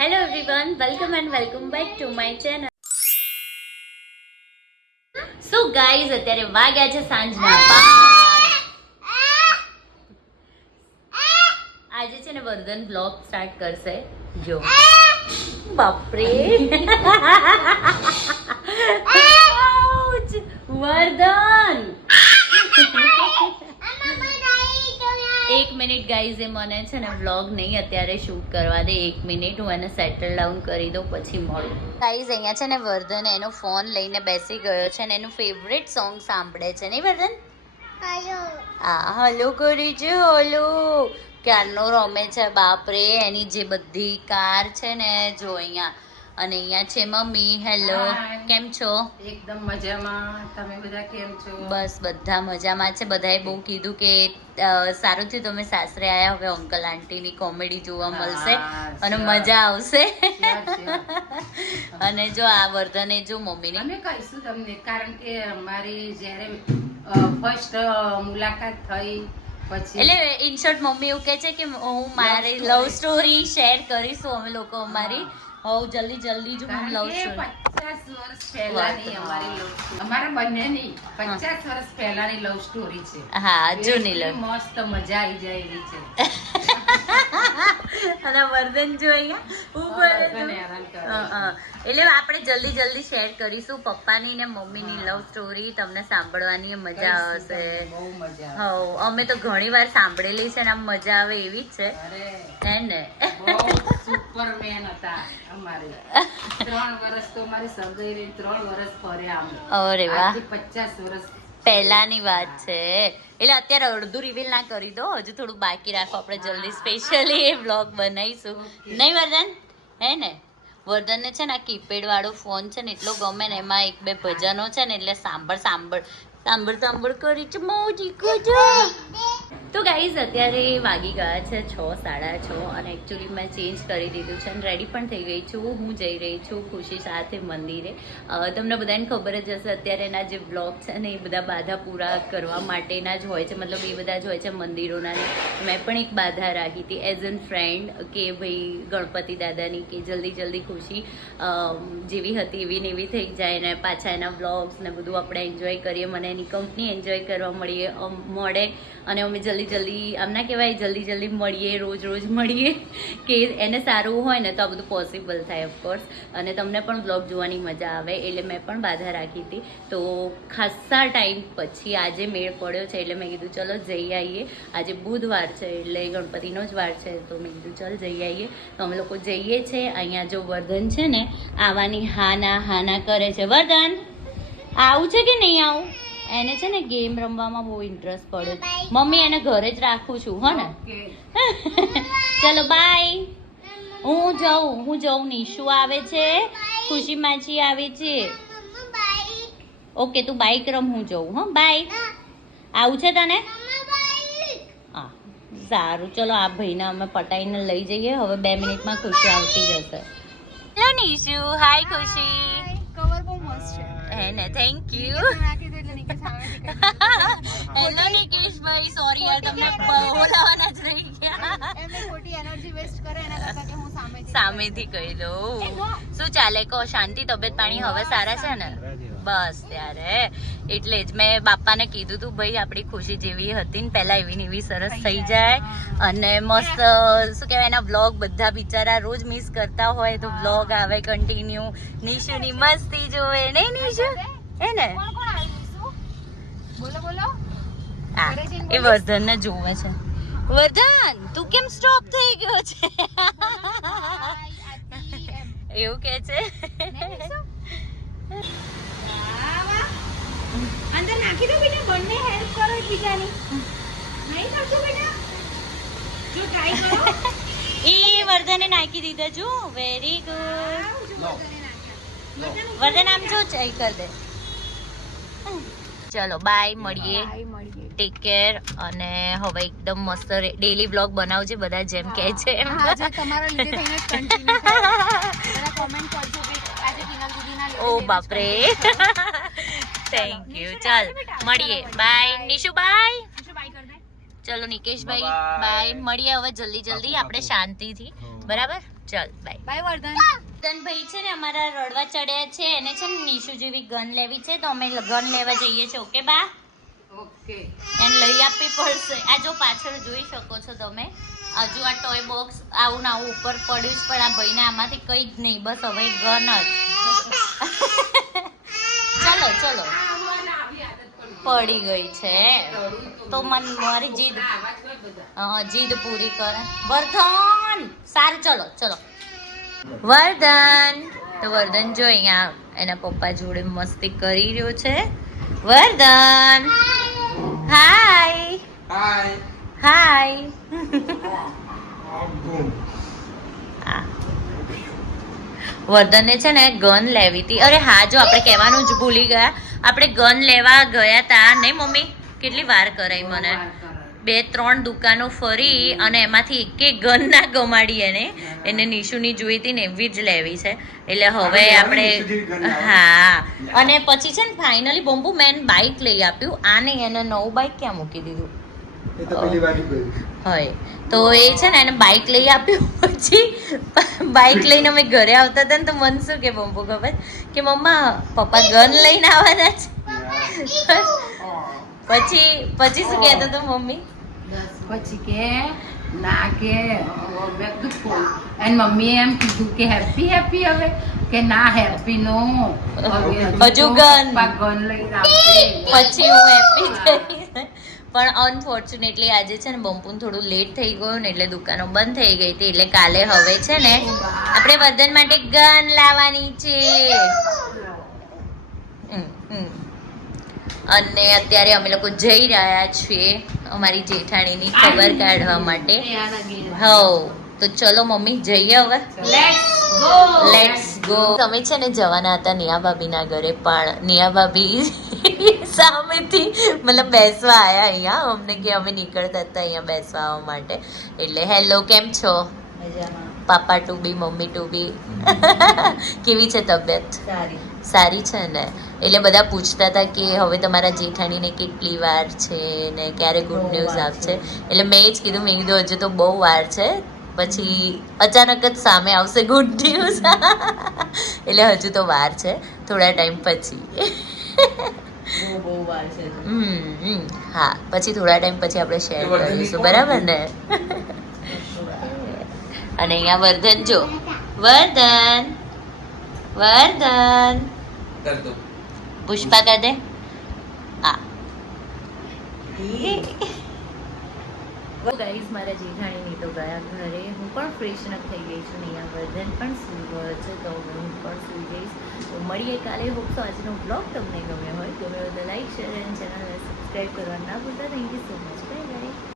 Hello everyone welcome and welcome back to my channel so guys અત્યારે વાગ્યા છે સાંજના. આજે છે ને વર્ધન બ્લોગ સ્ટાર્ટ કરશે. જો. બાપરે. વર્ધન! મિનિટ ગાઈઝ એ મને છે ને વ્લોગ નહીં અત્યારે શૂટ કરવા દે. એક મિનિટ હું એને સેટલ ડાઉન કરી દઉં પછી મળું. ગાઈઝ અહીંયા છે ને વર્ધન એનો ફોન લઈને બેસી ગયો છે ને એનું ફેવરેટ સોંગ સાંભળે છે. નહીં વર્ધન? હા હલો કરી છે હલો ક્યારનો રમે છે? બાપરે એની જે બધી કાર છે ને જો અહીંયા અને અહીંયા છે મમ્મી હેલો કેમ છો? એકદમ મજામાં. તમે બધા કેમ છો? બસ બધા મજામાં છે. બધાએ બહુ કીધું કે સારું થયું તમે સાસરે આવ્યા હવે અંકલ આંટીની કોમેડી જોવા મળશે અને મજા આવશે. અને જો આ વર્ધને જો મમ્મીની અમે કહીશું તમને કારણ કે અમારી જ્યારે ફર્સ્ટ મુલાકાત થઈ એટલે ઇન શોર્ટ મમ્મી એવું કહે છે કે હું મારી લવ સ્ટોરી શેર કરીશું અમે લોકો અમારી. હોવ જલ્દી જલ્દી જ હું લઉં સ્ટોરી પચાસ વર્ષ પહેલાની અમારી અમારા બંનેની પચાસ વર્ષ પહેલાની લવ સ્ટોરી છે. હા જૂની લવ મસ્ત મજા આવી જાય એવી છે. અને વર્ધન જો અહીંયા. એટલે આપણે જલ્દી જલ્દી શેર કરીશું. પપ્પાની ને મમ્મીની લવ સ્ટોરી તમને સાંભળવાની મજા આવશે. હવ અમે તો ઘણી વાર સાંભળેલી છે ને આમ મજા આવે એવી જ છે. હે ને? સુપરમેન હતા અમારે. ત્રણ વર્ષ તો અમારી સગાઈ રહી ત્રણ વર્ષ ફર્યા અમે. અરે વાહ. પચાસ વર્ષ પહેલાની વાત છે. એટલે અત્યારે અડધું રિવીલ ના કરી દો હજુ થોડું બાકી રાખો. આપણે જલ્દી સ્પેશિયલી એ બ્લોગ બનાવીશું. નહીં વર્ધન? હે ને? વર્ધનને છે ને આ કીપેડ વાળો ફોન છે ને એટલો ગમે ને એમાં એક બે ભજનો છે ને એટલે સાંભળ સાંભળ. સાંભળ સાંભળ કરી છે મોજી તો ગાઈઝ અત્યારે વાગી ગયા છે છ, સાડા છ અને એકચ્યુઅલી મેં ચેન્જ કરી દીધું છે અને રેડી પણ થઈ ગઈ છું. હું જઈ રહી છું ખુશી સાથે મંદિરે. તમને બધાને ખબર જ હશે, અત્યારે એના જે બ્લોગ છે ને એ બધા બાધા પૂરા કરવા માટેના જ હોય છે. મતલબ એ બધા જ હોય છે મંદિરોના મેં પણ એક બાધા રાખી હતી એઝ એન ફ્રેન્ડ કે ભાઈ ગણપતિ દાદાની કે જલ્દી જલ્દી ખુશી જેવી હતી એવી ને એવી થઈ જાય ને પાછા એના બ્લોગ્સ ને બધું આપણે એન્જોય કરીએ. મને એની કંપની એન્જોય કરવા મળીએ મળે અને અમે જલ્દી જલ્દી આમ ના કહેવાય, જલ્દી જલ્દી મળીએ, રોજ રોજ મળીએ. કે એને સારું હોય ને તો આ બધું પોસિબલ થાય ઓફકોર્સ અને તમને પણ બ્લોગ જોવાની મજા આવે, એટલે મેં પણ બાધા રાખી હતી. તો ખાસ્સા ટાઈમ પછી આજે મેળ પડ્યો છે, એટલે મેં કીધું, ચલો, જઈ આવીએ આજે બુધવાર છે, એટલે ગણપતિનો જ વાર છે, તો મેં કીધું, ચલ, જઈ આવીએ તો અમે લોકો જઈએ છીએ અહીંયા જો વર્ધન છે ને આવવાની હાના હાના કરે છે. વર્ધન, આવું છે કે નહીં આવું? એને છે ને ગેમ રમવામાં બહુ ઇન્ટરેસ્ટ પડે. મમ્મી એને ઘરે જ રાખું છું હો ને? ચલો બાય હું જાઉં હું જાઉં. નિશુ આવે છે. ખુશી માછી આવે છે. ઓકે તું બાઈક રમ હું જાઉં હો. બાય આવું છે તને? હા સારું. ચલો આ ભાઈને અમે પટાઈને લઈ જઈએ. હવે બે મિનિટમાં ખુશી આવતી જશે. હેલો નિશુ. હાય ખુશી. કવર બહુ મસ્ત છે. હે ને થેન્ક યુ નાખી દો એટલે નીકળી સામેથી કઈ હેલો નિકેશભાઈ સોરી યાર તમને બોલાવાના જ રહી ગયા એમને ખોટી એનર્જી વેસ્ટ કરે એના કરતા કે હું સામેથી કહી. દઉં. શું ચાલે? કહો શાંતિ તબિયત પાણી હવે સારા છે ને? બસ ત્યારે. એટલે જ મેં બાપાને કીધું તું ભાઈ આપણી ખુશી જેવી હતી ને પહેલાં એવી ને એવી સરસ થઈ જાય. અને મસ્ત શું કહેવાય એના વ્લોગ બધા બિચારા રોજ મિસ કરતા હોય તો વ્લોગ આવે કન્ટિન્યુ નિશુની મસ્તી જોવે. નહીં નિશુ? હે ને? બોલો બોલો. એ વર્ધનને જોવે છે. વર્ધન તું કેમ સ્ટોપ થઈ ગયો છે. એવું કે છે. અંદર નાખી દો બેટા બંને હેલ્પ કરો એકબીજાની. નહીં કરજો બેટા. જો ટ્રાય કરો. એ વર્ધને નાખી દીધા જો. વેરી ગુડ વર્ધન આમ જો ચાઈ કર દે. ચલો બાય મળીએ. ટેક કેર અને હવે એકદમ મસ્ત ડેલી બ્લોગ બનાવજે બધા જેમ છે. કે લીધે ઓ બાપરે. થેન્ક યુ ચાલ મળીએ. બાય. નિશુ બાય. ચલો નિકેશભાઈ બાય મળીએ હવે જલ્દી જલ્દી. આપણે શાંતિથી. બરાબર? ચાલ બાય બાય વર્ધન. ભાઈ છે ને અમારા રડવા ચડ્યા છે. એને છે ને નીશુ જેવી ગન લેવી છે. તો અમે ગન લેવા જઈએ છીએ. ઓકે બા? ઓકે એને લઈ આપવી પડશે. આ જો પાછળ જોઈ શકો છો તમે. હજુ આ ટોય બોક્સ આવું ને આવું ઉપર પડ્યું છે પણ આ ભાઈને આમાંથી કંઈ જ નહીં. બસ હવે ગન જ. ચલો ચલો. પડી ગઈ છે. તો મન મારી જીદ જીદ પૂરી કરે. વર્ધન! સારું ચલો ચલો. વર્ધન. તો વર્ધન જો અહીંયા એના પપ્પા જોડે મસ્તી કરી રહ્યો છે. વર્ધન. હાય. હાય આ. વર્ધનને છે ને ગન લેવી હતી. અરે હા જો આપણે કહેવાનું જ ભૂલી ગયા. આપણે ગન લેવા ગયા તા. નહીં મમ્મી? કેટલી વાર કરાઈ મને? બે ત્રણ દુકાનો ફરી અને એમાંથી એક એક ગન ના ગમાડી એને. એને નિશુની જોઈ હતી ને એવી જ લેવી છે. એટલે હવે આપણે. હા. અને પછી છે ને ફાઇનલી બોમ્બુ મેન બાઇક લઈ આપ્યું. આને એને નવું બાઇક ક્યાં મૂકી દીધું? હોય. તો એ છે ને એને બાઇક લઈ આપ્યું. પછી બાઇક લઈને અમે ઘરે આવતા હતા ને તો મન શું કે બોમ્બુ ખબર? કે મમ્મા પપ્પા ગન લઈને આવવાના છે. પછી પછી શું કહેતો તો મમ્મી? પછી કે ના કે મેં કીધું એન મમ્મીએ એમ કીધું કે હેપી હેપી હવે. કે ના હેપી નો હજુ ગન ગન લઈને આવશે. પછી હું હેપી થઈ પણ અનફોર્ચ્યુનેટલી આજે છે ને બમ્પુન થોડું લેટ થઈ ગયું ને એટલે દુકાનો બંધ થઈ ગઈ હતી. એટલે કાલે હવે છે ને આપણે વદન માટે ગન લાવવાની છે. હમ, હમ. અને અત્યારે અમે લોકો જઈ રહ્યા છીએ અમારી જેઠાણીની ખબર કાઢવા માટે. હવ તો ચલો મમ્મી જઈએ હવે. લેટ્સ ગો તમે છે ને જવાના હતા નિયા ભાભીના ઘરે પણ નિયા ભાભી સામેથી મતલબ બેસવા આયા અહીંયા. અમને કે અમે નીકળતા હતા અહીંયા બેસવા માટે. એટલે હેલો કેમ છો? Papa to be mummy to be કેવી છે તબિયત? સારી. છે ને? એટલે બધા પૂછતા હતા કે હવે તમારા જેઠાણીને કેટલી વાર છે ને ક્યારે ગુડ ન્યૂઝ આપશે એટલે મેં જ કીધું મેં કીધું હજુ તો બહુ વાર છે. પછી અચાનક જ સામે આવશે ગુડ ન્યૂઝ એટલે હજુ તો વાર છે. થોડા ટાઈમ પછી. હા પછી થોડા ટાઈમ પછી આપણે શેર કરીશું. બરાબર ને? અને અહીંયા વર્ધન જો. વર્ધન. વર્ધન. પુષ્પા કર દે. આ. ગાઈઝ મારા જેઠાણીની તો ગયા ઘરે. હું પણ ફ્રેશન અપ થઈ ગઈ છું અહીંયા વર્ધન પણ સૂઈ ગયો છે તો હું પણ સૂઈ ગઈશ તો મળીએ કાલે. હોપ તો આજનો બ્લોગ તમને ગમ્યો હોય. ગમે હોય તો લાઈક શેર અને ચેનલને સબસ્ક્રાઈબ કરવા ના ભૂલતા. Thank you so much bye bye